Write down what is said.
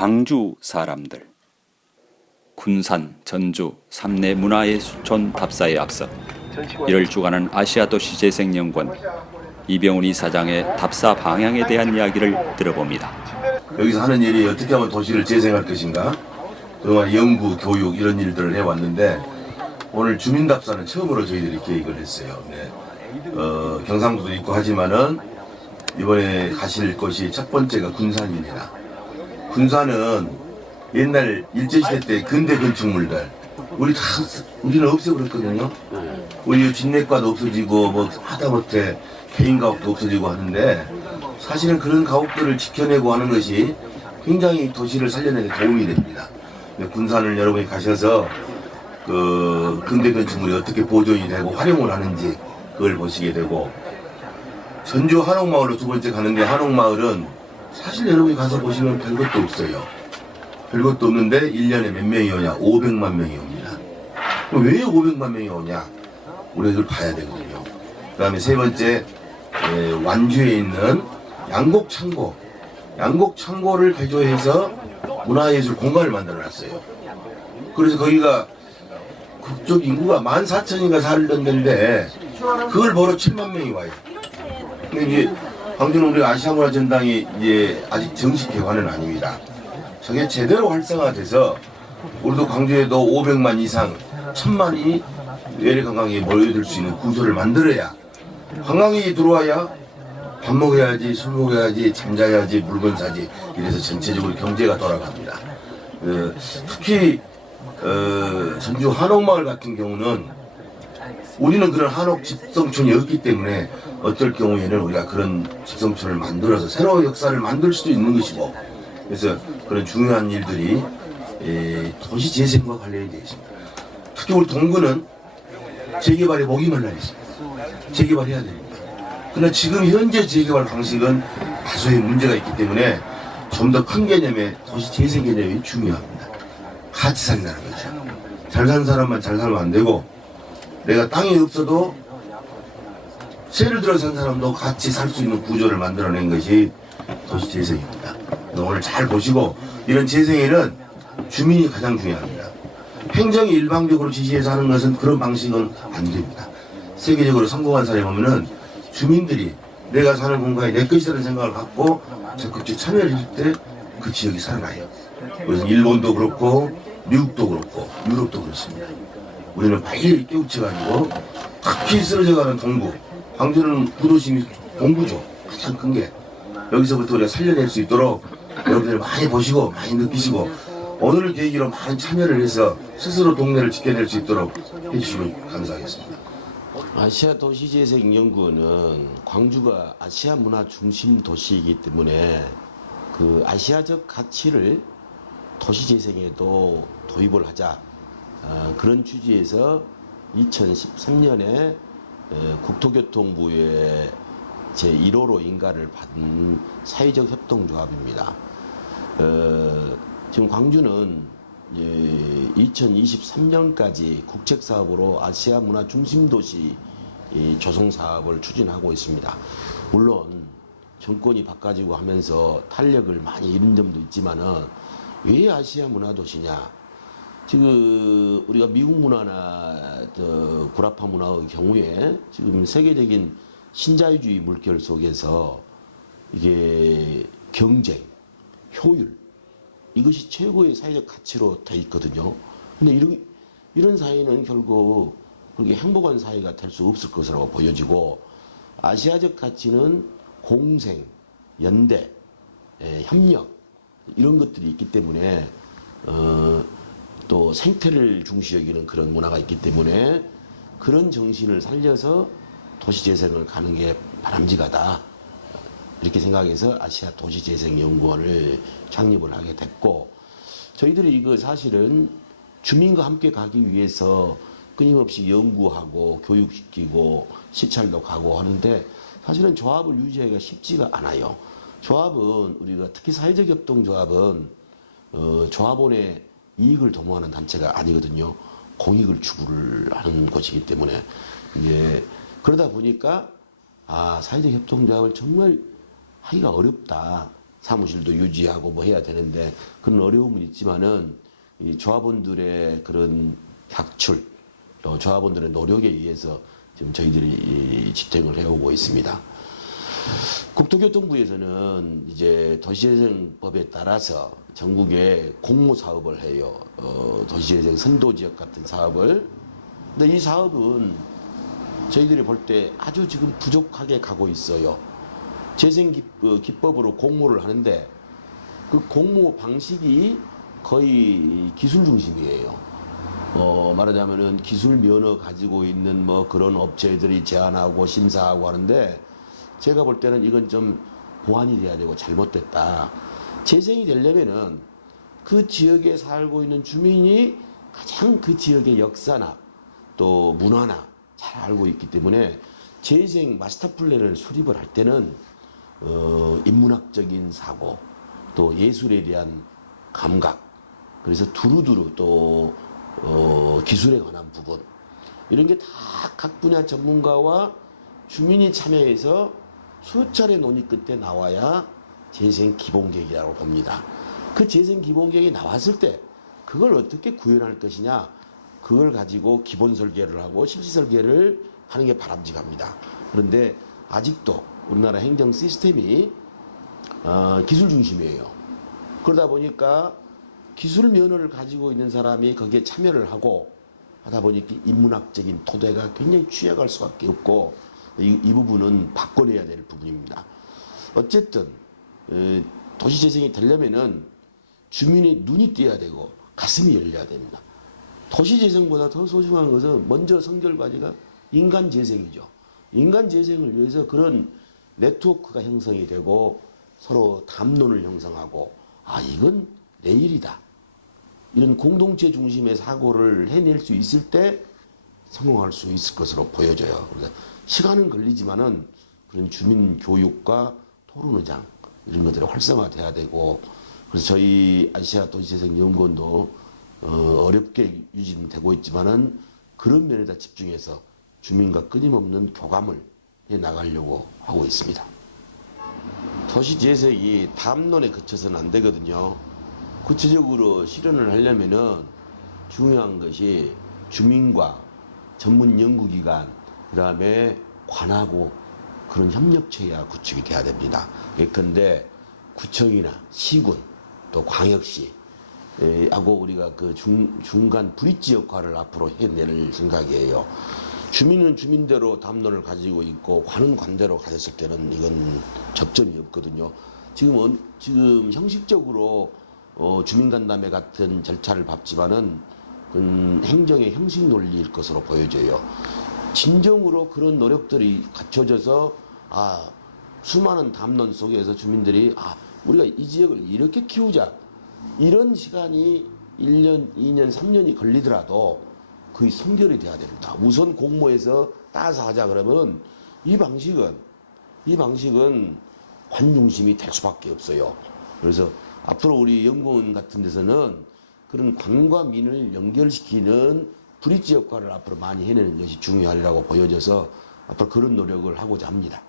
광주 사람들. 군산, 전주 3대 문화예술촌 답사에 앞서 이를 주관한 아시아도시재생연구원 이병훈 이사장의 답사 방향에 대한 이야기를 들어봅니다. 여기서 하는 일이 어떻게 하면 도시를 재생할 것인가, 그동안 연구, 교육 이런 일들을 해왔는데 오늘 주민답사는 처음으로 저희들이 계획을 했어요. 네. 경상도도 있고 하지만은 이번에 가실 곳이 첫 번째가 군산입니다. 군산은 옛날 일제시대 때 근대 건축물들 우리는 없애버렸거든요. 우리 진내과도 없어지고 뭐 하다못해 개인가옥도 없어지고 하는데 사실은 그런 가옥들을 지켜내고 하는 것이 굉장히 도시를 살려내는 데 도움이 됩니다. 군산을 여러분이 가셔서 그 근대 건축물이 어떻게 보존이 되고 활용을 하는지 그걸 보시게 되고, 전주 한옥마을로 두 번째 가는데, 한옥마을은 사실 여러분이 가서 보시면 별것도 없어요. 별것도 없는데 1년에 몇 명이 오냐? 500만 명이 옵니다. 왜 500만 명이 오냐? 우리가 그걸 봐야 되거든요. 그 다음에 세 번째, 완주에 있는 양곡창고. 양곡창고를 개조해서 문화예술 공간을 만들어놨어요. 그래서 거기가 그쪽 인구가 14,000인가 살던 데인데 그걸 보러 7만 명이 와요. 근데 이제 광주는 우리가 아시아문화전당이 이제 아직 정식 개관은 아닙니다. 저게 제대로 활성화돼서 우리도 광주에도 500만 이상 1,000만이 외래 관광객이 모여들 수 있는 구조를 만들어야, 관광객이 들어와야 밥 먹어야지, 술 먹어야지, 잠자야지, 물건 사지, 이래서 전체적으로 경제가 돌아갑니다. 특히 전주 한옥마을 같은 경우는 우리는 그런 한옥 집성촌이 없기 때문에 어떨 경우에는 우리가 그런 집성촌을 만들어서 새로운 역사를 만들 수도 있는 것이고, 그래서 그런 중요한 일들이 도시 재생과 관련이 되어 있습니다. 특히 우리 동구는 재개발에 목이 말라 있습니다. 재개발해야 됩니다. 그러나 지금 현재 재개발 방식은 다소의 문제가 있기 때문에 좀 더 큰 개념의 도시 재생 개념이 중요합니다. 같이 산다는 거죠. 잘 사는 사람만 잘 살면 안 되고, 내가 땅이 없어도 세를 들어 산 사람도 같이 살 수 있는 구조를 만들어낸 것이 도시 재생입니다. 오늘 잘 보시고, 이런 재생에는 주민이 가장 중요합니다. 행정이 일방적으로 지시해서 하는 것은 그런 방식은 안 됩니다. 세계적으로 성공한 사례 보면은 주민들이 내가 사는 공간이 내 것이라는 생각을 갖고 적극적 참여를 할 때 그 지역이 살아나요. 그래서 일본도 그렇고 미국도 그렇고 유럽도 그렇습니다. 우리는 빨리 깨우쳐가지고, 특히 쓰러져가는 동구, 광주는 구도심이 동구죠. 가장 큰 게. 여기서부터 우리가 살려낼 수 있도록 여러분들 많이 보시고 많이 느끼시고 오늘 계기로 많은 참여를 해서 스스로 동네를 지켜낼 수 있도록 해주시면 감사하겠습니다. 아시아도시재생연구원은 광주가 아시아 문화 중심 도시이기 때문에 그 아시아적 가치를 도시재생에도 도입을 하자, 그런 취지에서 2013년에 국토교통부의 제1호로 인가를 받은 사회적 협동조합입니다. 지금 광주는 2023년까지 국책사업으로 아시아 문화 중심도시 조성 사업을 추진하고 있습니다. 물론 정권이 바꿔지고 하면서 탄력을 많이 잃은 점도 있지만은 왜 아시아 문화도시냐? 지금 우리가 미국 문화나 구라파 문화의 경우에 지금 세계적인 신자유주의 물결 속에서 이게 경쟁, 효율, 이것이 최고의 사회적 가치로 돼 있거든요. 근데 이런 사회는 결국 그렇게 행복한 사회가 될 수 없을 것으로 보여지고, 아시아적 가치는 공생, 연대, 협력, 이런 것들이 있기 때문에 또 생태를 중시 여기는 그런 문화가 있기 때문에 그런 정신을 살려서 도시재생을 가는 게 바람직하다, 이렇게 생각해서 아시아 도시재생연구원을 창립을 하게 됐고, 저희들이 이거 사실은 주민과 함께 가기 위해서 끊임없이 연구하고 교육시키고 시찰도 가고 하는데, 사실은 조합을 유지하기가 쉽지가 않아요. 조합은 우리가 특히 사회적 협동조합은 조합원의 이익을 도모하는 단체가 아니거든요. 공익을 추구를 하는 곳이기 때문에 이제 그러다 보니까 사회적 협동조합을 정말 하기가 어렵다. 사무실도 유지하고 뭐 해야 되는데 그런 어려움은 있지만은 이 조합원들의 그런 학출 또 조합원들의 노력에 의해서 지금 저희들이 집행을 해오고 있습니다. 국토교통부에서는 이제 도시재생법에 따라서 전국에 공모 사업을 해요. 도시재생 선도지역 같은 사업을. 근데 이 사업은 저희들이 볼 때 아주 지금 부족하게 가고 있어요. 재생기법으로 공모를 하는데 그 공모 방식이 거의 기술 중심이에요. 말하자면은 기술 면허 가지고 있는 뭐 그런 업체들이 제안하고 심사하고 하는데 제가 볼 때는 이건 좀 보완이 돼야 되고 잘못됐다. 재생이 되려면은 그 지역에 살고 있는 주민이 가장 그 지역의 역사나 또 문화나 잘 알고 있기 때문에 재생 마스터 플랜을 수립을 할 때는 인문학적인 사고 또 예술에 대한 감각 그래서 두루두루 또 기술에 관한 부분 이런 게 다 각 분야 전문가와 주민이 참여해서 수차례 논의 끝에 나와야 재생 기본계획이라고 봅니다. 그 재생 기본계획이 나왔을 때 그걸 어떻게 구현할 것이냐 그걸 가지고 기본 설계를 하고 실시 설계를 하는 게 바람직합니다. 그런데 아직도 우리나라 행정 시스템이 기술 중심이에요. 그러다 보니까 기술 면허를 가지고 있는 사람이 거기에 참여를 하고 하다 보니까 인문학적인 토대가 굉장히 취약할 수밖에 없고 이 부분은 바꿔내야 될 부분입니다. 어쨌든 도시재생이 되려면은 주민의 눈이 띄어야 되고 가슴이 열려야 됩니다. 도시재생보다 더 소중한 것은 먼저 선결과제가 인간재생이죠. 인간재생을 위해서 그런 네트워크가 형성이 되고 서로 담론을 형성하고 이건 내 일이다. 이런 공동체 중심의 사고를 해낼 수 있을 때 성공할 수 있을 것으로 보여져요. 그러니까 시간은 걸리지만은 그런 주민 교육과 토론의장 이런 것들이 활성화돼야 되고 그래서 저희 아시아 도시재생연구원도 어렵게 유지되고 있지만은 그런 면에다 집중해서 주민과 끊임없는 교감을 해 나가려고 하고 있습니다. 도시재생이 담론에 그쳐서는 안 되거든요. 구체적으로 실현을 하려면은 중요한 것이 주민과 전문 연구기관, 그 다음에 관하고 그런 협력체가 구축이 돼야 됩니다. 예컨대 구청이나 시군, 또 광역시, 하고 우리가 그 중간 브릿지 역할을 앞으로 해낼 생각이에요. 주민은 주민대로 담론을 가지고 있고 관은 관대로 가졌을 때는 이건 접점이 없거든요. 지금 형식적으로 주민간담회 같은 절차를 밟지만은 행정의 형식 논리일 것으로 보여져요. 진정으로 그런 노력들이 갖춰져서 수많은 담론 속에서 주민들이 우리가 이 지역을 이렇게 키우자 이런 시간이 1년, 2년, 3년이 걸리더라도 거의 선결이 돼야 됩니다. 우선 공모해서 따서 하자 그러면 이 방식은 관 중심이 될 수밖에 없어요. 그래서 앞으로 우리 연구원 같은 데서는 그런 관과 민을 연결시키는 브릿지 역할을 앞으로 많이 해내는 것이 중요하리라고 보여져서 앞으로 그런 노력을 하고자 합니다.